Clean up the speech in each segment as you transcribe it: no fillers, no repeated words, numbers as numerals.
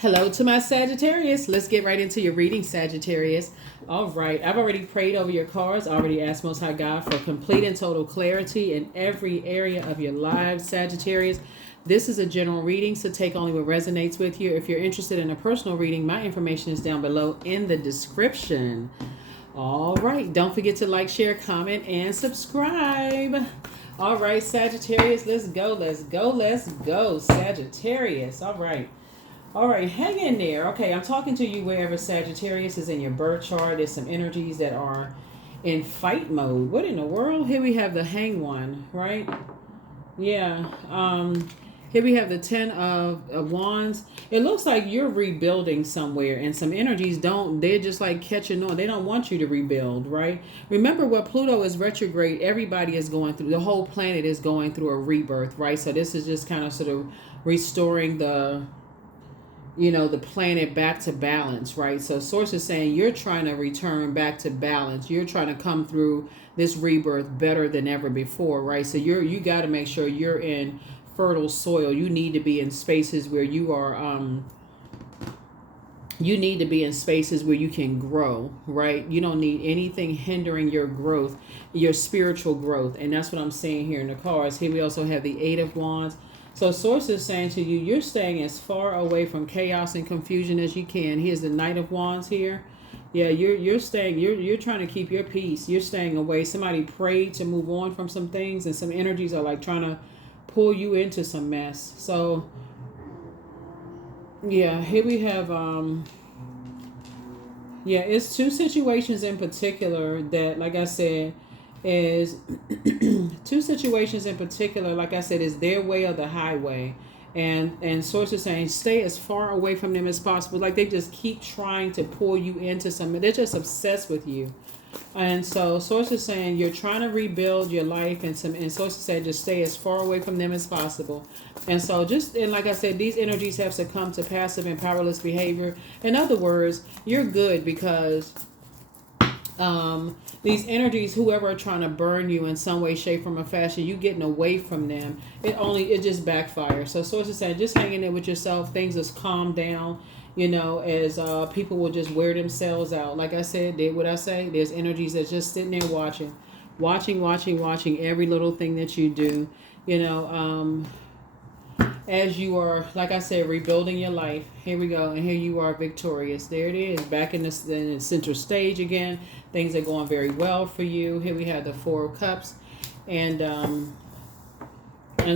Hello to my Sagittarius. Let's get right into your reading, Sagittarius. All right. I've already prayed over your cards. I already asked Most High God for complete and total clarity in every area of your lives, Sagittarius. This is a general reading, so take only what resonates with you. If you're interested in a personal reading, my information is down below in the description. All right. Don't forget to like, share, comment, and subscribe. All right, Sagittarius. Let's go. Let's go. Let's go, Sagittarius. All right. All right, hang in there. Okay, I'm talking to you wherever Sagittarius is in your birth chart. There's some energies that are in fight mode. What in the world? Here we have the Hang One, right? Yeah. Here we have the Ten of Wands. It looks like you're rebuilding somewhere, and some energies they're just like catching on. They don't want you to rebuild, right? Remember, what Pluto is retrograde, everybody is going through, the whole planet is going through a rebirth, right? So this is just kind of sort of restoring the planet back to balance, right? So source is saying you're trying to return back to balance. You're trying to come through this rebirth better than ever before, right? So you got to make sure you're in fertile soil. You need to be in spaces where you are you need to be in spaces where you can grow, right? You don't need anything hindering your growth, your spiritual growth. And that's what I'm seeing here in the cards. Here we also have the Eight of Wands. So source is saying to you, you're staying as far away from chaos and confusion as you can. Here's the Knight of Wands here. Yeah, you're staying, you're trying to keep your peace. You're staying away. Somebody prayed to move on from some things, and some energies are like trying to pull you into some mess. So yeah, here we have yeah, it's two situations in particular that, like I said, is two situations in particular, like I said, is their way or the highway. And sources saying stay as far away from them as possible. Like they just keep trying to pull you into something. They're just obsessed with you. And so sources saying you're trying to rebuild your life, and sources say just stay as far away from them as possible. And so and like I said, these energies have succumbed to passive and powerless behavior. In other words, you're good because these energies, whoever are trying to burn you in some way, shape, form, or fashion, you getting away from them, it just backfires. So sources saying just hang in there with yourself. Things just calm down, as people will just wear themselves out. Like I said, did what I say. There's energies that's just sitting there watching every little thing that you do. As you are, like I said, rebuilding your life. Here we go. And here you are victorious. There it is. Back in the center stage again. Things are going very well for you. Here we have the Four of Cups. And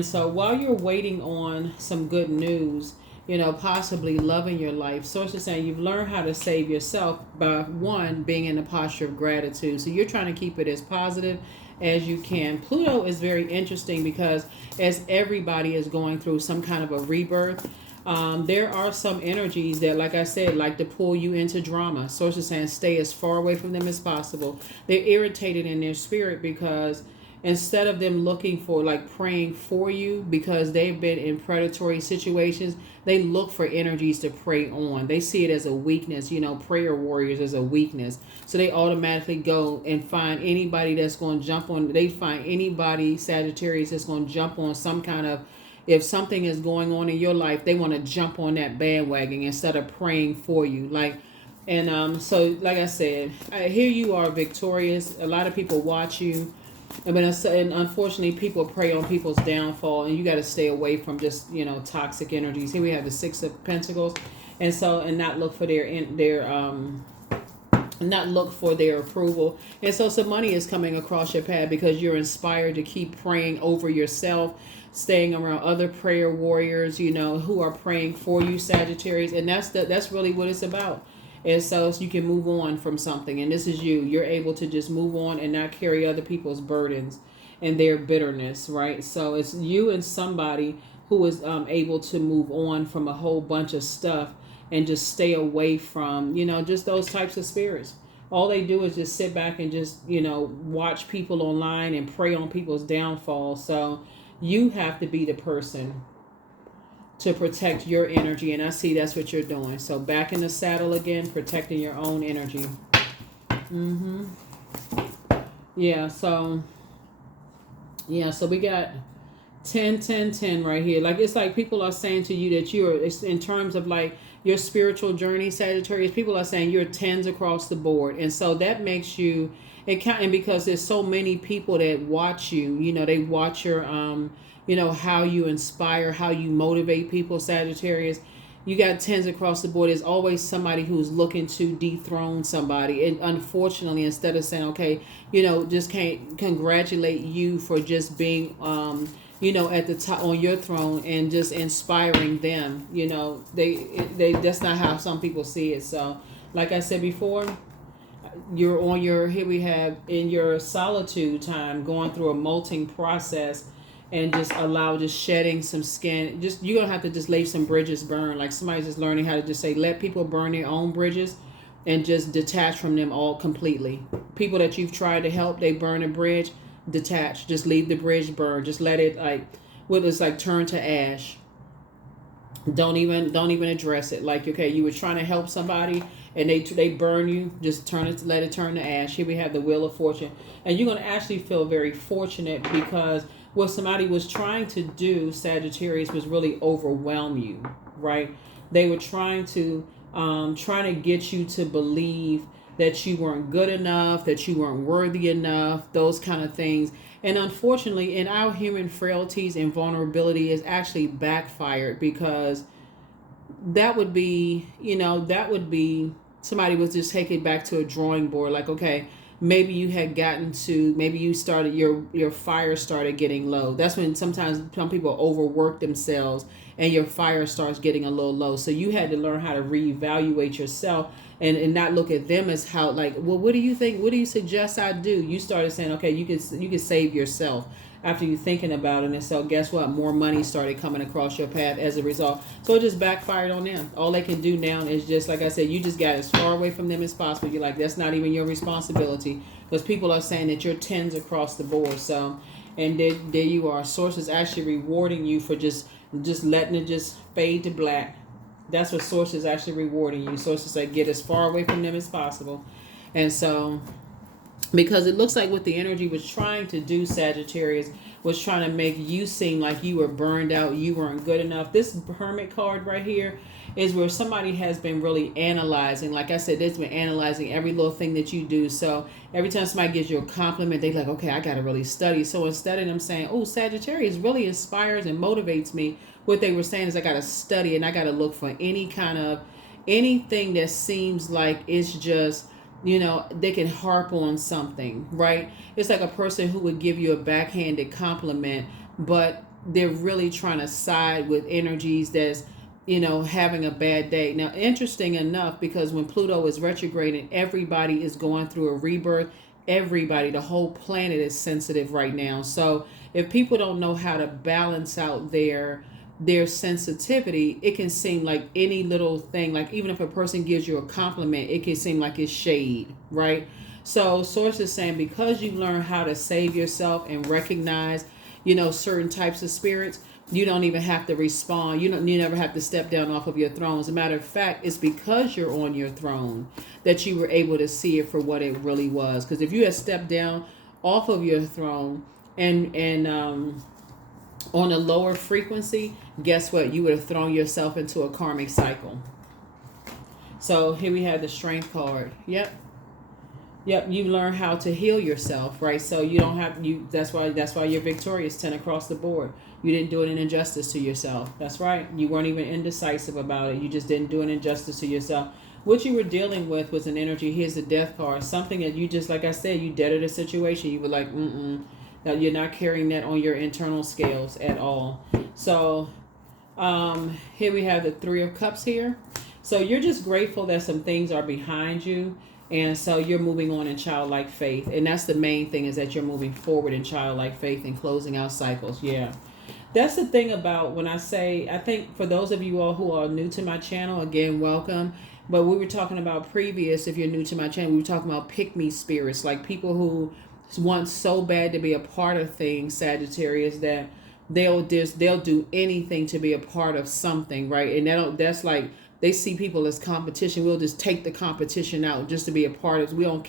so while you're waiting on some good news, possibly loving your life, sources saying you've learned how to save yourself by, one, being in a posture of gratitude. So you're trying to keep it as positive as you can. Pluto is very interesting because as everybody is going through some kind of a rebirth, there are some energies that, like I said, like to pull you into drama. Sources saying stay as far away from them as possible. They're irritated in their spirit because instead of them looking for, like, praying for you because they've been in predatory situations, they look for energies to prey on. They see it as a weakness, prayer warriors as a weakness. So they automatically go and find anybody that's going to jump on. They find anybody, Sagittarius, that's going to jump on some kind of, if something is going on in your life, they want to jump on that bandwagon instead of praying for you. So like I said, here you are victorious. A lot of people watch you. And unfortunately, people prey on people's downfall, and you got to stay away from just toxic energies. Here we have the Six of Pentacles, and not look for not look for their approval. And so some money is coming across your path because you're inspired to keep praying over yourself, staying around other prayer warriors, who are praying for you, Sagittarius, and that's really what it's about. And so you can move on from something. And this is you. You're able to just move on and not carry other people's burdens and their bitterness, right? So it's you and somebody who is able to move on from a whole bunch of stuff and just stay away from, just those types of spirits. All they do is just sit back and just, watch people online and prey on people's downfall. So you have to be the person to protect your energy, and I see that's what you're doing. So back in the saddle again, protecting your own energy. Yeah, so we got 10, 10, 10 right here. Like, it's like people are saying to you that you're, it's in terms of like your spiritual journey, Sagittarius, people are saying you're tens across the board. And so that makes you, it kind, and because there's so many people that watch you, you know, they watch your, you know, how you inspire, how you motivate people, Sagittarius. You got tens across the board. There's always somebody who's looking to dethrone somebody. And unfortunately, instead of saying, okay, you know, just can't congratulate you for just being, you know, at the top on your throne and just inspiring them, you know, they that's not how some people see it. So like I said before, you're on your, here we have in your solitude time, going through a molting process, and just allow, just shedding some skin. Just, you're gonna have to just leave some bridges burn. Like somebody's just learning how to just say, let people burn their own bridges and just detach from them all completely. People that you've tried to help, they burn a bridge, detach, just leave the bridge burn, just let it, like, what is like, turn to ash. Don't even address it. Like, okay, you were trying to help somebody and they burn you, just turn it, let it turn to ash. Here we have the Wheel of Fortune, and you're going to actually feel very fortunate, because what somebody was trying to do, Sagittarius, was really overwhelm you, right? They were trying to get you to believe that you weren't good enough, that you weren't worthy enough, those kind of things. And unfortunately, in our human frailties and vulnerability, is actually backfired, because that would be, you know, that would be somebody was just taking it back to a drawing board. Like, okay, maybe you had gotten to, maybe you started, your fire started getting low. That's when sometimes some people overwork themselves and your fire starts getting a little low. So you had to learn how to reevaluate yourself, and not look at them as how, like, well, what do you think? What do you suggest I do? You started saying, okay, you can save yourself after you thinking about it. And so guess what? More money started coming across your path as a result. So it just backfired on them. All they can do now is just, like I said, you just got as far away from them as possible. You're like, that's not even your responsibility, because people are saying that you're tens across the board. So, and there you are. Source is actually rewarding you for just letting it just fade to black. That's what Source is actually rewarding you. Source is say, get as far away from them as possible. And so, because it looks like what the energy was trying to do, Sagittarius, was trying to make you seem like you were burned out, you weren't good enough. This Hermit card right here is where somebody has been really analyzing. Like I said, they've been analyzing every little thing that you do. So every time somebody gives you a compliment, they're like, okay, I got to really study. So instead of them saying, oh, Sagittarius really inspires and motivates me, what they were saying is, I got to study and I got to look for any kind of, anything that seems like it's just, you know, they can harp on something, right? It's like a person who would give you a backhanded compliment, but they're really trying to side with energies that's, you know, having a bad day. Now, interesting enough, because when Pluto is retrograding, everybody is going through a rebirth. Everybody, the whole planet is sensitive right now. So if people don't know how to balance out their sensitivity, it can seem like any little thing, like even if a person gives you a compliment, it can seem like it's shade, right? So Source is saying, because you learn how to save yourself and recognize, you know, certain types of spirits, you don't even have to respond. You never have to step down off of your throne. As a matter of fact, it's because you're on your throne that you were able to see it for what it really was. Because if you had stepped down off of your throne and on a lower frequency, guess what? You would have thrown yourself into a karmic cycle. So here we have the Strength card. Yep, you learn how to heal yourself, right? So you don't have, that's why you're victorious 10 across the board. You didn't do an injustice to yourself. That's right. You weren't even indecisive about it. You just didn't do an injustice to yourself. What you were dealing with was an energy. Here's the Death card. Something that you just, like I said, you deaded a situation. You were like, Now you're not carrying that on your internal scales at all. So here we have the Three of Cups here. So you're just grateful that some things are behind you. And so you're moving on in childlike faith. And that's the main thing, is that you're moving forward in childlike faith and closing out cycles. Yeah. That's the thing about when I say, I think for those of you all who are new to my channel, again, welcome. But we were talking about previous, if you're new to my channel, we were talking about pick-me spirits, like people who want so bad to be a part of things, Sagittarius, that they'll do anything to be a part of something, right? And that's like, they see people as competition. We'll just take the competition out just to be a part of it. We don't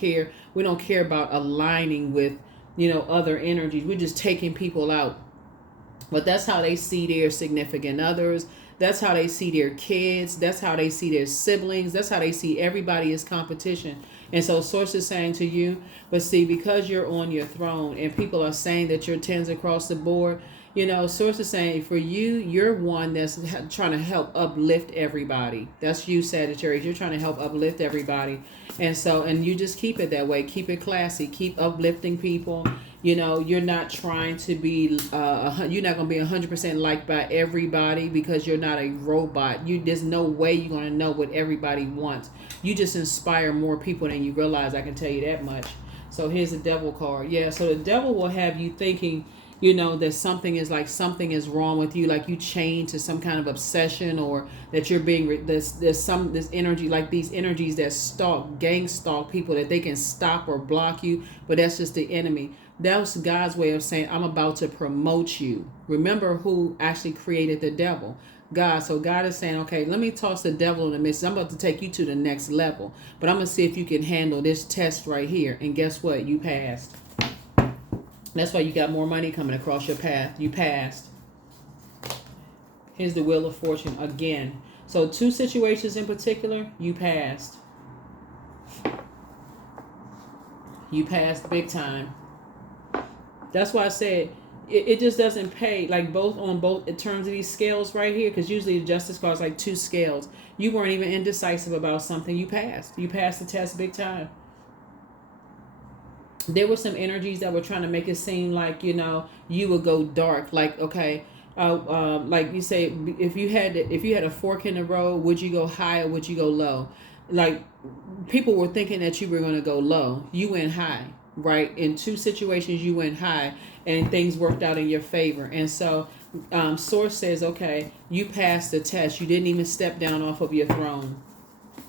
care about aligning with, you know, other energies. We're just taking people out But that's how they see their significant others. That's how they see their kids. That's how they see their siblings. That's how they see everybody as competition. And so source is saying to you, but see, because you're on your throne and people are saying that you're tens across the board, source is saying for you, you're one that's trying to help uplift everybody. That's you, Sagittarius. You're trying to help uplift everybody. And you just keep it that way. Keep it classy. Keep uplifting people. You're not trying to be, you're not going to be 100% liked by everybody because you're not a robot. There's no way you're going to know what everybody wants. You just inspire more people than you realize. I can tell you that much. So here's the devil card. Yeah, so the devil will have you thinking, that something is wrong with you, like you chained to some kind of obsession, or that you're being, this energy, like these energies that gang stalk people, that they can stop or block you, but that's just the enemy. That's God's way of saying, I'm about to promote you. Remember who actually created the devil? God. So God is saying, okay, let me toss the devil in the midst. I'm about to take you to the next level, but I'm going to see if you can handle this test right here. And guess what? You passed. That's why you got more money coming across your path. You passed. Here's the Wheel of Fortune again. So 2 situations in particular, you passed. You passed big time. That's why I said it just doesn't pay, like on both in terms of these scales right here, because usually the justice card is like 2 scales. You weren't even indecisive about something. You passed. You passed the test big time. There were some energies that were trying to make it seem like, you would go dark. Like, okay, like you say, if you had a fork in the road, would you go high or would you go low? Like, people were thinking that you were going to go low. You went high, right? In 2 situations, you went high and things worked out in your favor. And so source says, okay, you passed the test. You didn't even step down off of your throne.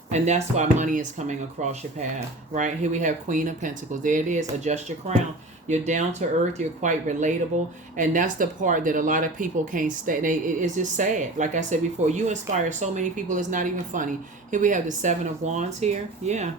And that's why money is coming across your path, right? Here we have Queen of Pentacles. There it is. Adjust your crown. You're down to earth. You're quite relatable. And that's the part that a lot of people can't stay. It's just sad. Like I said before, you inspire so many people. It's not even funny. Here we have the 7 of Wands here. Yeah.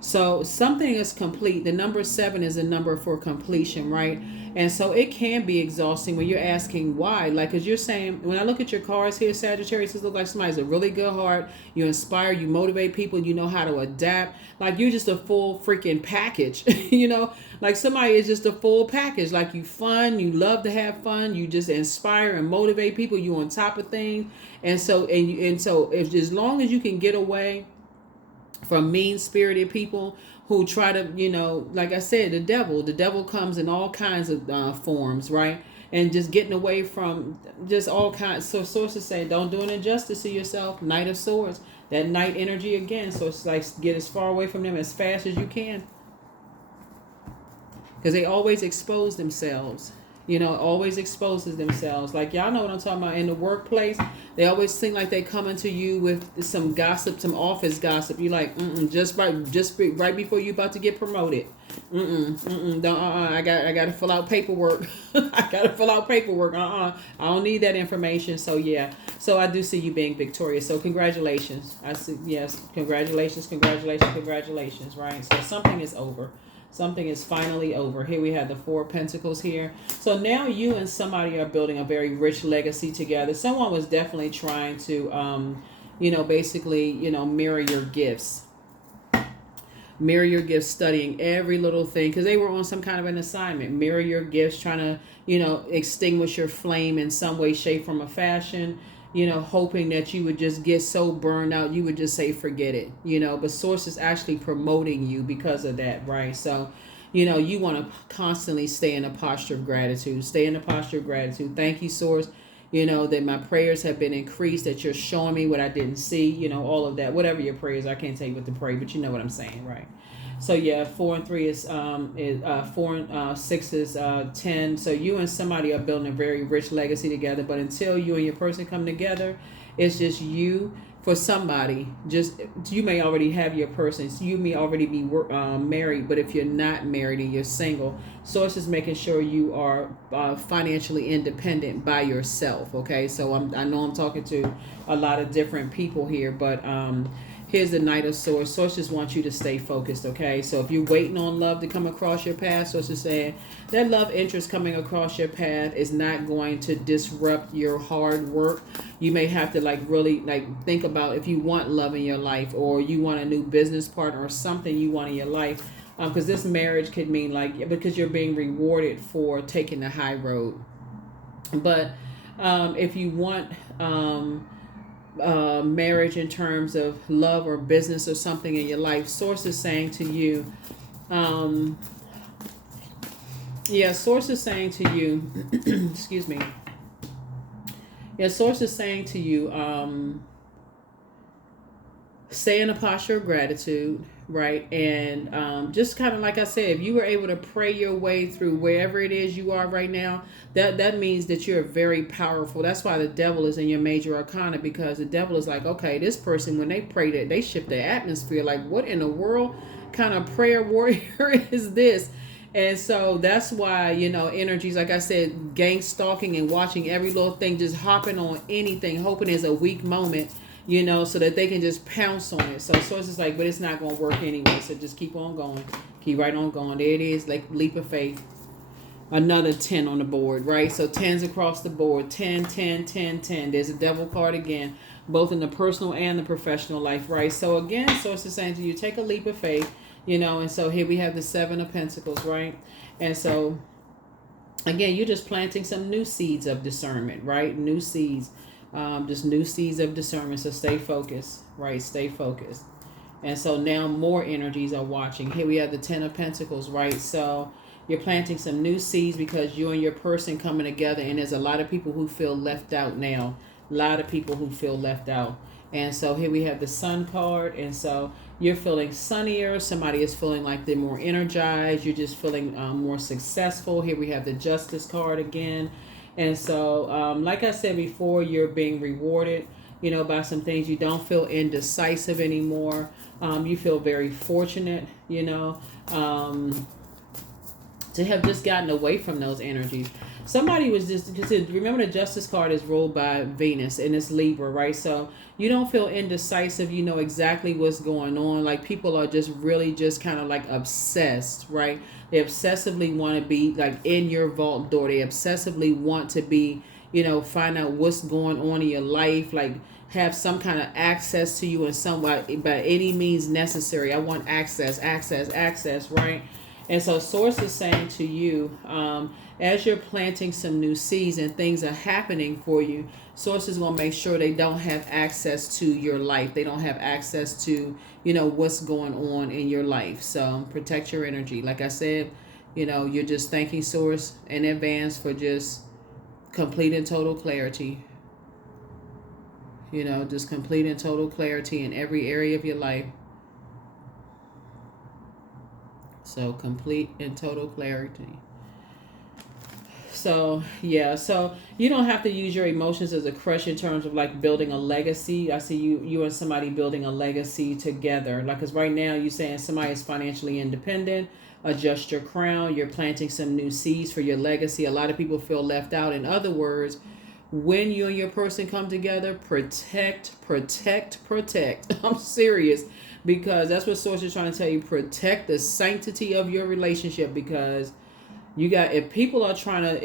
So something is complete. The number 7 is a number for completion, right? And so it can be exhausting when you're asking why. Like, because you're saying, when I look at your cards here, Sagittarius, it looks like somebody's a really good heart. You inspire, you motivate people, you know how to adapt. Like, you're just a full freaking package, Like, somebody is just a full package. Like, you fun, you love to have fun, you just inspire and motivate people, you on top of things. And so if as long as you can get away from mean-spirited people who try to, like I said, the devil comes in all kinds of forms, right? And just getting away from just all kinds. So sources say, don't do an injustice to yourself. Knight of Swords, that knight energy again. So it's like, get as far away from them as fast as you can, because they always expose themselves. Always exposes themselves. Like, y'all know what I'm talking about. In the workplace, they always seem like they coming to you with some gossip, some office gossip. You like, just right before you about to get promoted. Don't, I got to fill out paperwork. I got to fill out paperwork. I don't need that information. So yeah. So I do see you being victorious. So congratulations. I see. Yes. Congratulations. Right. So something is over. Something is finally over. Here we have the 4 of Pentacles here. So now you and somebody are building a very rich legacy together. Someone was definitely trying to, basically, mirror your gifts. Mirror your gifts, studying every little thing, because they were on some kind of an assignment. Mirror your gifts, trying to, extinguish your flame in some way, shape, form, or fashion. Hoping that you would just get so burned out, you would just say, forget it, but source is actually promoting you because of that, right? So, you want to constantly stay in a posture of gratitude, Thank you, source, that my prayers have been increased, that you're showing me what I didn't see, all of that, whatever your prayers. I can't tell you what to pray, but you know what I'm saying, right? So yeah, 4 and 3 is 4 and 6 is 10. So you and somebody are building a very rich legacy together. But until you and your person come together, it's just you. For somebody, just you may already have your person. So you may already be married. But if you're not married and you're single, source is making sure you are financially independent by yourself. Okay, so I know I'm talking to a lot of different people here, but Here's the Knight of Swords. Source just wants you to stay focused, okay? So if you're waiting on love to come across your path, Source is saying that love interest coming across your path is not going to disrupt your hard work. You may have to like really like think about if you want love in your life, or you want a new business partner or something you want in your life. Because this marriage could mean like, because you're being rewarded for taking the high road. But if you want marriage in terms of love or business or something in your life, Source is saying to you, Source is saying to you, excuse me. Yeah, Source is saying to you, stay in a posture of gratitude, right? And just kind of like I said, if you were able to pray your way through wherever it is you are right now, that means that you're very powerful. That's why the devil is in your major arcana, because the devil is like, okay, this person, when they pray, that they shift the atmosphere. Like, what in the world kind of prayer warrior is this? And so that's why, energies, like I said, gang stalking and watching every little thing, just hopping on anything, hoping it's a weak moment, so that they can just pounce on it. So Source is like, but it's not going to work anyway. So just keep on going. Keep right on going. There it is, like leap of faith. Another 10 on the board, right? So 10s across the board. 10, 10, 10, 10. There's a devil card again, both in the personal and the professional life, right? So again, Source is saying to you, take a leap of faith, and so here we have the 7 of Pentacles, right? And so, again, you're just planting some new seeds of discernment, right? New seeds. Just new seeds of discernment. So stay focused, right? Stay focused. And so now more energies are watching. Here we have the 10 of Pentacles, right? So you're planting some new seeds because you and your person coming together, and there's a lot of people who feel left out now. A lot of people who feel left out. And so here we have the Sun card, and so you're feeling sunnier. Somebody is feeling like they're more energized. You're just feeling more successful. Here we have the Justice card again. And so, like I said before, you're being rewarded, by some things. You don't feel indecisive anymore. You feel very fortunate, to have just gotten away from those energies. Somebody was just, remember the Justice card is ruled by Venus and it's Libra, right? So you don't feel indecisive. You know exactly what's going on. Like, people are just really just kind of like obsessed, right? They obsessively want to be like in your vault door. They obsessively want to be, find out what's going on in your life, like have some kind of access to you in some way, by any means necessary. I want access, right? And so Source is saying to you, as you're planting some new seeds and things are happening for you, Source is going to make sure they don't have access to your life. They don't have access to, what's going on in your life. So protect your energy. Like I said, you're just thanking Source in advance for just complete and total clarity. Just complete and total clarity in every area of your life. So complete and total clarity. So, yeah. So you don't have to use your emotions as a crutch in terms of like building a legacy. I see you and somebody building a legacy together. Like, because right now you're saying somebody is financially independent. Adjust your crown. You're planting some new seeds for your legacy. A lot of people feel left out. In other words, when you and your person come together, protect. I'm serious. Because that's what Source is trying to tell you. Protect the sanctity of your relationship, because if people are trying to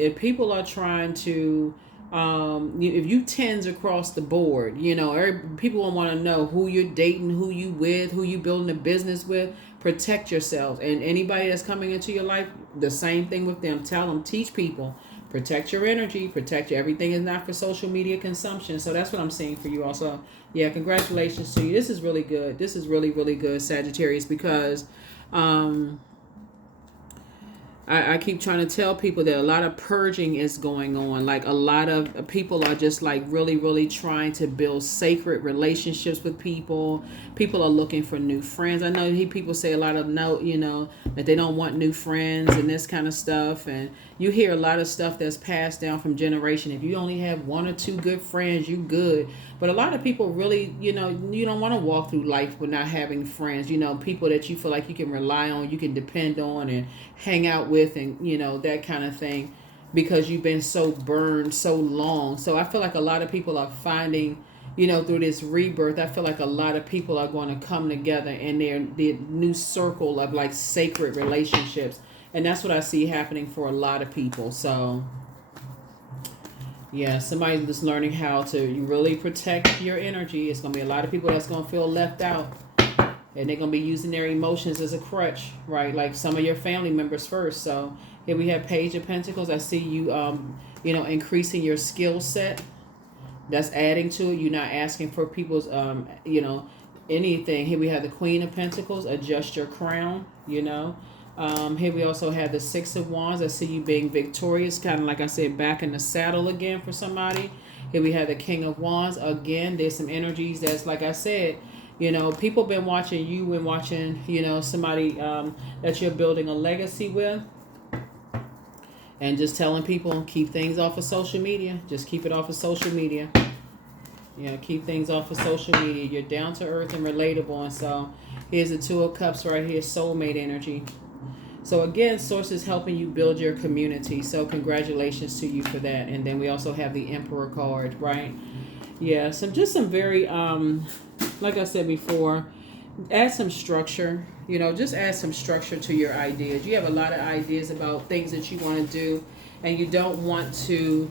if you tens across the board, people want to know who you're dating, who you with, who you building a business with. Protect yourself. And anybody that's coming into your life, the same thing with them. Tell them, teach people. Protect your energy. Protect your everything is not for social media consumption. So that's what I'm seeing for you also. Yeah, congratulations to you. This is really good. This is really, really good, Sagittarius, because I keep trying to tell people that a lot of purging is going on. Like, a lot of people are just like really, really trying to build sacred relationships with people. People are looking for new friends. I know people say a lot of that they don't want new friends and this kind of stuff. And you hear a lot of stuff that's passed down from generation. If you only have 1 or 2 good friends, you good. But a lot of people really, you don't want to walk through life with not having friends. People that you feel like you can rely on, you can depend on and hang out with, and that kind of thing, because you've been so burned so long. So I feel like a lot of people are finding through this rebirth, I feel like a lot of people are going to come together in their new circle of like sacred relationships. And that's what I see happening for a lot of people. So, yeah, somebody's just learning how to really protect your energy. It's going to be a lot of people that's going to feel left out. And they're going to be using their emotions as a crutch, right? Like some of your family members first. So here we have Page of Pentacles. I see you, increasing your skill set. That's adding to it. You're not asking for people's, anything. Here we have the Queen of Pentacles. Adjust your crown, Here we also have the Six of Wands. I see you being victorious, kind of like I said, back in the saddle again for somebody. Here we have the King of Wands. Again, there's some energies that's, like I said, people been watching you and watching, somebody that you're building a legacy with. And just telling people, keep things off of social media. Just keep it off of social media. Keep things off of social media. You're down to earth and relatable. And so here's the Two of Cups right here, soulmate energy. So again, Source is helping you build your community. So congratulations to you for that. And then we also have the Emperor card, right? Yeah, just some very, like I said before, add some structure. Just add some structure to your ideas. You have a lot of ideas about things that you want to do, and you don't want to,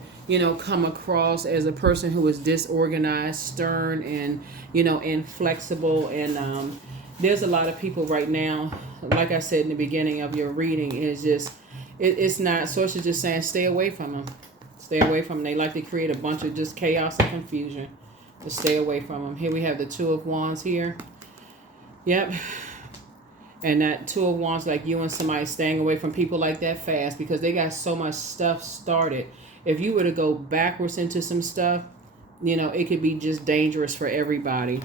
come across as a person who is disorganized, stern, and, inflexible. And there's a lot of people right now, like I said in the beginning of your reading, is just, it's not, Source is just saying, stay away from them. Stay away from them. They like to create a bunch of just chaos and confusion. To stay away from them. Here we have the Two of Wands here. Yep. And that Two of Wands, like you and somebody staying away from people like that fast, because they got so much stuff started. If you were to go backwards into some stuff, it could be just dangerous for everybody.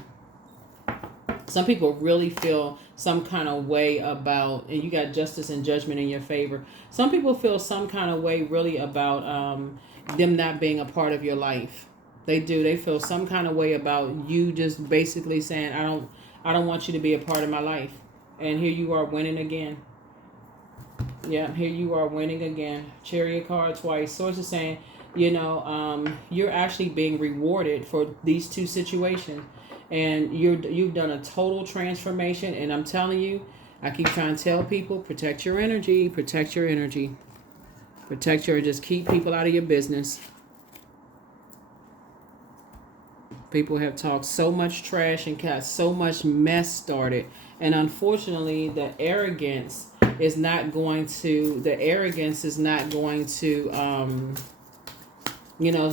Some people really feel some kind of way about, and you got justice and judgment in your favor. Some people feel some kind of way really about them not being a part of your life. They do. They feel some kind of way about you just basically saying, I don't want you to be a part of my life. And here you are winning again. Yeah, here you are winning again. Chariot card twice. Source is saying, you're actually being rewarded for these two situations. And you've done a total transformation. And I'm telling you, I keep trying to tell people, protect your energy. Protect your energy. Just keep people out of your business. People have talked so much trash and got so much mess started. And unfortunately, the arrogance is not going to, it's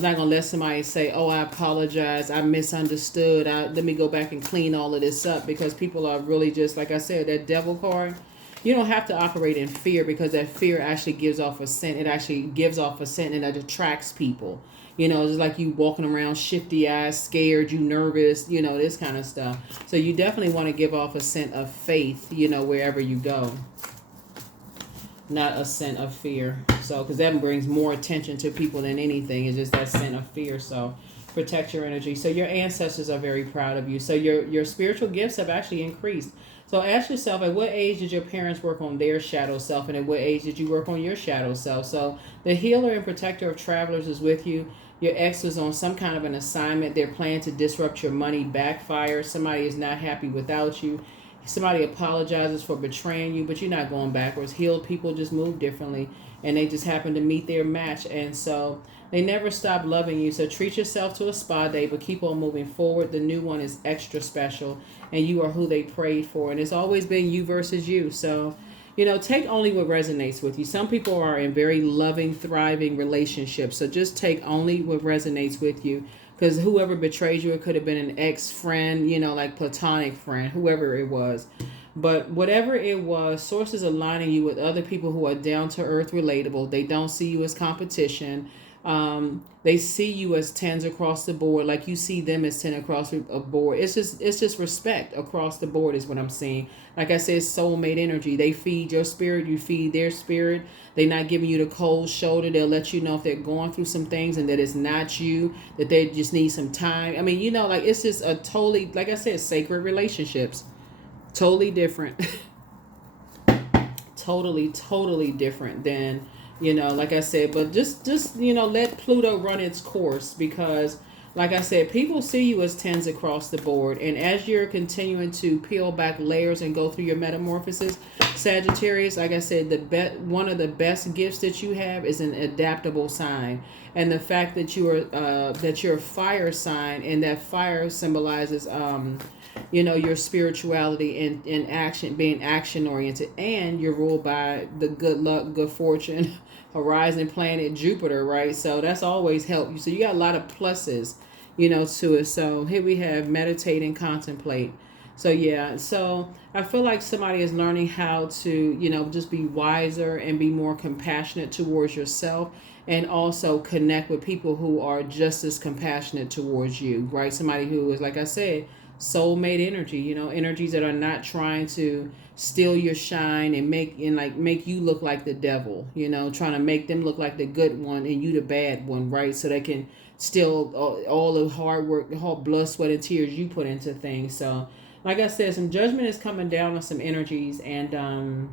not going to let somebody say, oh, I apologize, I misunderstood, let me go back and clean all of this up. Because people are really just, like I said, that devil card, you don't have to operate in fear, because that fear actually gives off a scent. It actually gives off a scent, and it attracts people. It's like you walking around shifty eyes, scared, you nervous, this kind of stuff. So you definitely want to give off a scent of faith, wherever you go. Not a scent of fear. So, because that brings more attention to people than anything. It's just that scent of fear. So protect your energy. So your ancestors are very proud of you. So your spiritual gifts have actually increased. So ask yourself, at what age did your parents work on their shadow self, and at what age did you work on your shadow self? So the healer and protector of travelers is with you. Your ex was on some kind of an assignment. They're planning to disrupt your money, backfire. Somebody is not happy without you. Somebody apologizes for betraying you, but you're not going backwards. Healed people just move differently, and they just happen to meet their match. And so they never stop loving you. So treat yourself to a spa day, but keep on moving forward. The new one is extra special, and you are who they prayed for. And it's always been you versus you. So, take only what resonates with you. Some people are in very loving, thriving relationships. So just take only what resonates with you. Because whoever betrayed you, it could have been an ex-friend, like platonic friend, whoever it was. But whatever it was, Source is aligning you with other people who are down-to-earth, relatable. They don't see you as competition. They see you as 10s across the board, like you see them as 10 across a board. It's just respect across the board is what I'm seeing. Like I said, soulmate energy. They feed your spirit, you feed their spirit. They're not giving you the cold shoulder. They'll let you know if they're going through some things and that it's not you, that they just need some time. I mean, it's just a totally, like I said, sacred relationships. Totally different. Totally different than, like I said, but just let Pluto run its course, because Like I said, people see you as tens across the board. And as you're continuing to peel back layers and go through your metamorphosis, Sagittarius, like I said, one of the best gifts that you have is an adaptable sign. And the fact that you're a fire sign, and that fire symbolizes your spirituality and action, being action oriented, and you're ruled by the good luck, good fortune, horizon planet Jupiter, right? So that's always helped you. So you got a lot of pluses, to it. So here we have meditate and contemplate. So yeah, so I feel like somebody is learning how to, just be wiser and be more compassionate towards yourself, and also connect with people who are just as compassionate towards you, right? Somebody who is, like I said, soulmate energy, energies that are not trying to steal your shine and make you look like the devil, trying to make them look like the good one and you the bad one, right? So they can steal all the hard work, the whole blood, sweat, and tears you put into things. So like I said, some judgment is coming down on some energies, and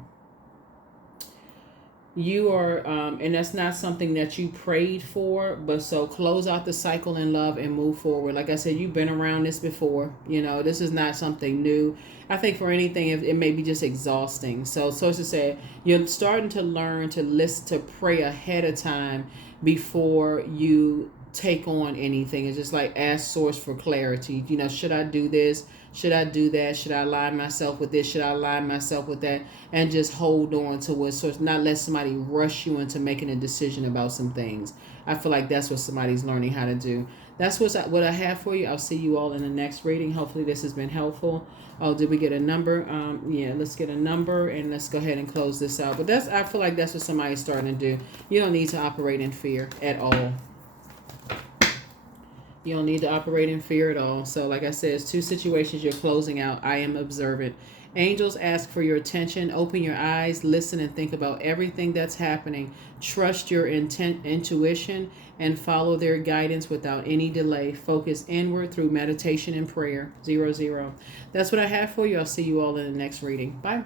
you are and that's not something that you prayed for, but so close out the cycle in love and move forward. Like I said, you've been around this before. This is not something new. I think for anything, it may be just exhausting. So to say, you're starting to learn to listen, to pray ahead of time before you take on anything. It's just like ask source for clarity. Should I do this? Should I do that? Should I align myself with this? Should I align myself with that? And just hold on to what source, not let somebody rush you into making a decision about some things. I feel like that's what somebody's learning how to do. That's what I have for you. I'll see you all in the next reading. Hopefully this has been helpful. Oh, did we get a number? Yeah, let's get a number and let's go ahead and close this out. But I feel like that's what somebody's starting to do. You don't need to operate in fear at all. You don't need to operate in fear at all. So like I said, it's two situations you're closing out. I am observant. Angels ask for your attention. Open your eyes, listen, and think about everything that's happening. Trust your intuition, and follow their guidance without any delay. Focus inward through meditation and prayer. 00. That's what I have for you. I'll see you all in the next reading. Bye.